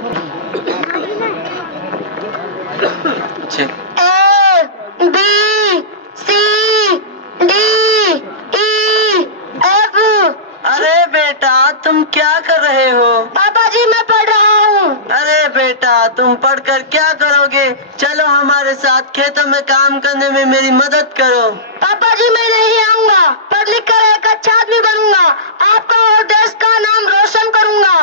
A B C D E F। अरे बेटा तुम क्या कर रहे हो? पापा जी मैं पढ़ रहा हूँ। अरे बेटा तुम पढ़कर क्या करोगे? चलो हमारे साथ खेतों में काम करने में मेरी मदद करो। पापा जी मैं नहीं आऊँगा, पढ़ लिख कर एक अच्छा आदमी बनूंगा, आपका और देश का नाम रोशन करूंगा।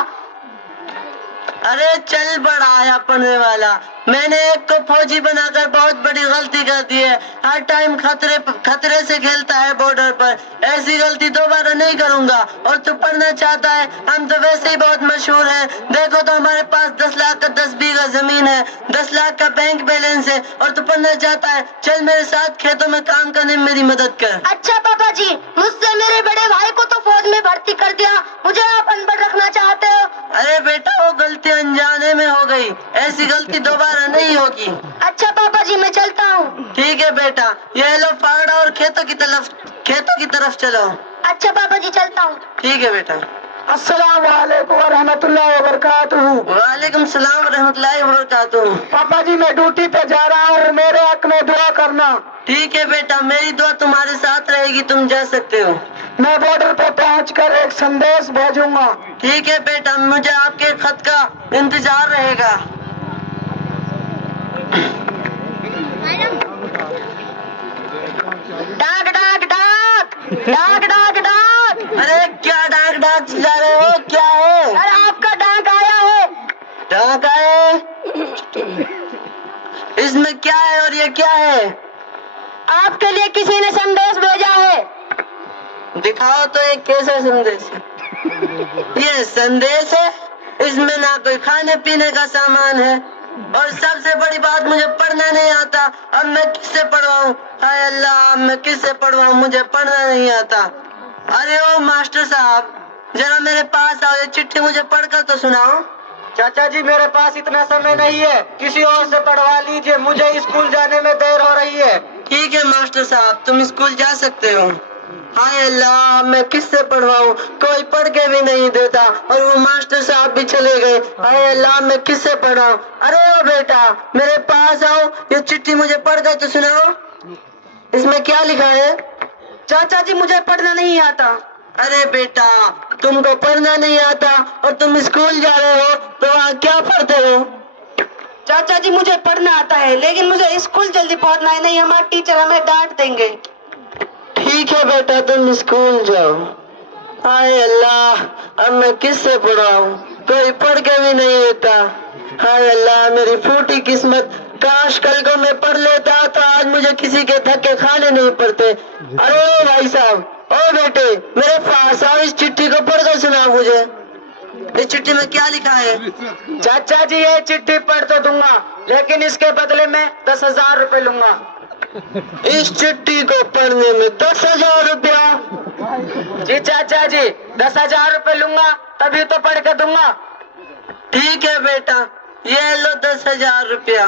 अरे चल बड़ा आया पढ़ने वाला, मैंने एक को फौजी बनाकर बहुत बड़ी गलती कर दी है। हर टाइम खतरे से खेलता है बॉर्डर पर। ऐसी गलती दोबारा नहीं करूंगा। और तू पढ़ना चाहता है? हम तो वैसे ही बहुत मशहूर हैं। देखो तो हमारे पास 10 लाख का 10 बीघा जमीन है, 10 लाख का बैंक बैलेंस है। और तू पढ़ना चाहता है? चल मेरे साथ खेतों में काम करने में मेरी मदद कर। अच्छा पापा जी, मुझसे मेरे बड़े भाई को तो फौज में भर्ती कर दिया, मुझे आप अनपढ़ रखना चाहते हो? अरे बेटा वो गलती अनजाने में हो गई, ऐसी गलती दोबारा नहीं होगी। अच्छा पापा जी मैं चलता हूँ। ठीक है बेटा, ये लो फावड़ा और खेतों की तरफ चलो। अच्छा पापा जी चलता हूँ। ठीक है बेटा। अस्सलाम वालेकुम रहमतुल्लाहि व बरकातुहू। वालेकुम सलाम रहमतुल्लाहि व बरकातुहू। पापा जी मैं ड्यूटी पे जा रहा हूँ, मेरे हक में दुआ करना। ठीक है बेटा, मेरी दुआ तुम्हारे साथ रहेगी, तुम जा सकते हो। मैं बॉर्डर पे पहुंचकर एक संदेश भेजूंगा। ठीक है बेटा, मुझे आपके खत का इंतजार रहेगा। डाक डाक डाक डाक डाक डाक। अरे क्या डाक डाक चिल्ला रहे हो? क्या है? अरे आपका डाक आया है। डाक आए? इसमें क्या है और ये क्या है? आपके लिए किसी ने संदेश भेजा है। दिखाओ तो ये कैसा संदेश है? ये संदेश है, इसमें ना कोई खाने पीने का सामान है, और सबसे बड़ी बात मुझे पढ़ना नहीं आता। अब मैं किससे पढ़वाऊं? हाय अल्लाह, मैं किससे पढ़वाऊं? मुझे पढ़ना नहीं आता। अरे ओ मास्टर साहब, जरा मेरे पास आओ, ये चिट्ठी मुझे पढ़कर तो सुनाओ। चाचा जी मेरे पास इतना समय नहीं है, किसी और से पढ़वा लीजिए, मुझे स्कूल जाने में देर हो रही है। ठीक है मास्टर साहब, तुम स्कूल जा सकते हो। हाय अल्लाह, मैं किससे पढ़वाऊं? कोई पढ़ के भी नहीं देता, और वो मास्टर साहब भी चले गए। हाय अल्लाह, मैं किससे पढ़ाऊं? अरे ओ बेटा, मेरे पास आओ, ये चिट्ठी मुझे पढ़कर तो सुनाओ। इसमें क्या लिखा है? चाचा जी मुझे पढ़ना नहीं आता। अरे बेटा, तुमको पढ़ना नहीं आता और तुम स्कूल जा रहे हो, तो वहाँ क्या पढ़ते हो? चाचा जी मुझे पढ़ना आता है, लेकिन मुझे स्कूल जल्दी पहुंचना है, नहीं हमारे टीचर हमें डांट देंगे। ठीक है बेटा, तुम स्कूल जाओ। हाय अल्लाह, अब मैं किससे पढ़ाऊं? कोई पढ़ के भी नहीं देता। हाय अल्लाह, मेरी फूटी किस्मत, काश कल को मैं पढ़ लेता तो आज मुझे किसी के धक्के खाने नहीं पड़ते। अरे भाई साहब, ओ बेटे, मेरे पास आओ, इस चिट्ठी को पढ़कर सुनाओ मुझे। इस चिट्ठी में क्या लिखा है? चाचा जी ये चिट्ठी पढ़ तो दूंगा, लेकिन इसके बदले में 10,000 रुपए लूंगा। इस चिट्ठी को पढ़ने में 10,000 रुपया? जी चाचा जी 10,000 रुपए लूंगा, तभी तो पढ़ के दूंगा। ठीक है बेटा, ये लो 10,000 रुपया।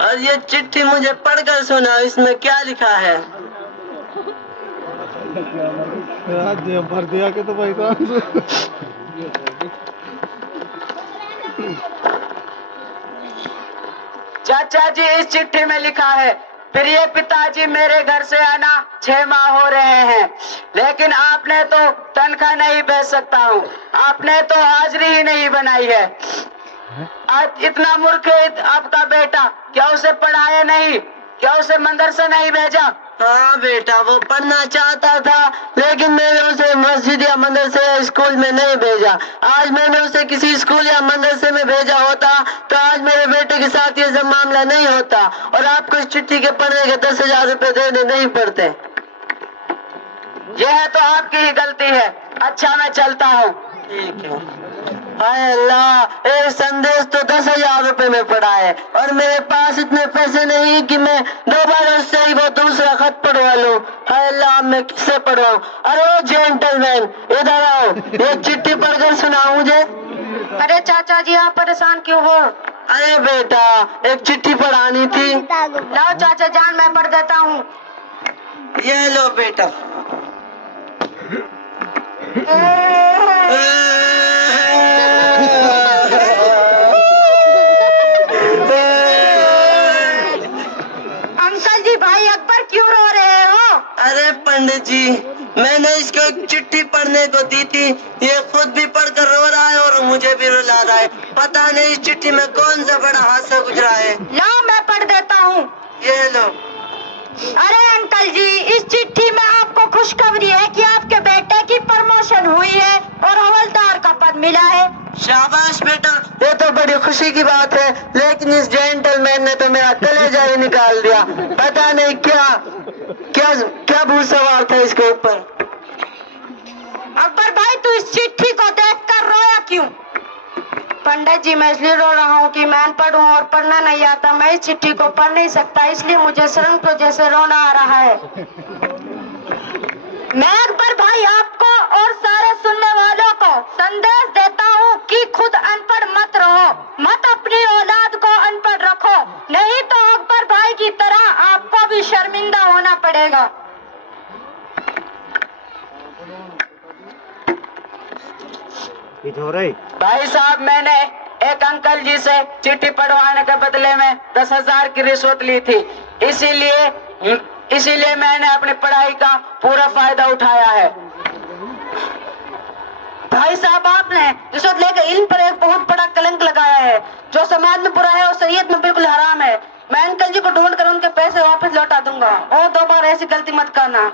और ये चिट्ठी मुझे पढ़कर सुनाओ, इसमें क्या लिखा है? भर दिया के तो भाई चाचा जी इस चिट्ठी में लिखा है, प्रिय पिताजी, मेरे घर से आना 6 माह हो रहे हैं, लेकिन आपने तो तनख्वाह नहीं भेज सकता हूँ, आपने तो हाजिरी ही नहीं बनाई है। आज इतना मूर्ख है आपका बेटा, क्या उसे पढ़ाया नहीं? क्या उसे मदरसा नहीं भेजा? हाँ बेटा, वो पढ़ना चाहता था, लेकिन मैंने उसे मस्जिद या मदरसे या स्कूल में नहीं भेजा। आज मैंने उसे किसी स्कूल या मदरसे में भेजा होता तो आज मेरे बेटे के साथ ये सब मामला नहीं होता, और आपको इस चिट्ठी के पढ़ने के 10,000 रुपए देने नहीं पड़ते। यह तो आपकी ही गलती है। अच्छा मैं चलता हूँ। ठीक है। हाय अल्लाह, एक संदेश तो 10,000 रुपए में पड़ा है, और मेरे पास इतने पैसे नहीं कि मैं दोबारा उससे ही वो दूसरा खत पढ़वा लूं। हाय अल्लाह, मैं किससे पढ़वाऊं? अरे जेंटलमैन, इधर आओ, ये चिट्ठी पढ़कर सुनाओ मुझे। अरे चाचा जी आप परेशान क्यों हो? अरे बेटा, एक चिट्ठी पढ़ानी थी। लाओ चाचा जान, मैं पढ़ देता हूँ। ये लो बेटा। जी, मैंने इसको एक चिट्ठी पढ़ने को दी थी, ये खुद भी पढ़कर रो रहा है और मुझे भी रुला रहा है। पता नहीं इस चिट्ठी में कौन सा बड़ा हादसा गुजरा है। लाओ मैं पढ़ देता हूँ। ये लो। अरे अंकल जी, इस चिट्ठी में आपको खुशखबरी है कि आपके बेटे की प्रमोशन हुई है और हवलदार का पद मिला है। शाबाश बेटा, ये तो बड़ी खुशी की बात है, लेकिन इस जेंटलमैन ने तो मेरा कलेजा ही निकाल दिया। पता नहीं क्या क्या क्या भूत सवार था इसके ऊपर। अकबर भाई, तू इस चिट्ठी को देखकर रोया क्यों? पंडित जी, मैं इसलिए रो रहा हूँ कि मैं अनपढ़ हूँ और पढ़ना नहीं आता। मैं इस चिट्ठी को पढ़ नहीं सकता, इसलिए मुझे शर्म की वजह से रोना आ रहा है। मैं अकबर भाई आपको और सारे सुनने वालों को संदेश देता हूँ कि खुद अनपढ़ मत रहो, मत अपनी औलाद को अनपढ़ रखो, नहीं तो अकबर भाई की तरह आपको भी शर्मिंदा होना पड़ेगा। भाई साहब, मैंने एक अंकल जी से चिट्ठी पढ़वाने के बदले में 10,000 की रिश्वत ली थी, इसीलिए मैंने अपनी पढ़ाई का पूरा फायदा उठाया है। भाई साहब, आपने रिश्वत लेकर इल्म पर एक बहुत बड़ा कलंक लगाया है, जो समाज में बुरा है और शरीयत में बिल्कुल हराम है। मैं अंकल जी को ढूंढ कर उनके पैसे वापस लौटा दूंगा और दोबारा ऐसी गलती मत करना।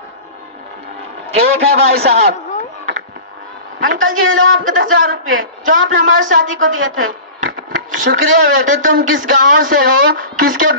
ठीक है भाई साहब। अंकल जी, ले लो आपके 10,000 रुपए जो आपने हमारी शादी को दिए थे। शुक्रिया बेटे, तुम किस गांव से हो, किसके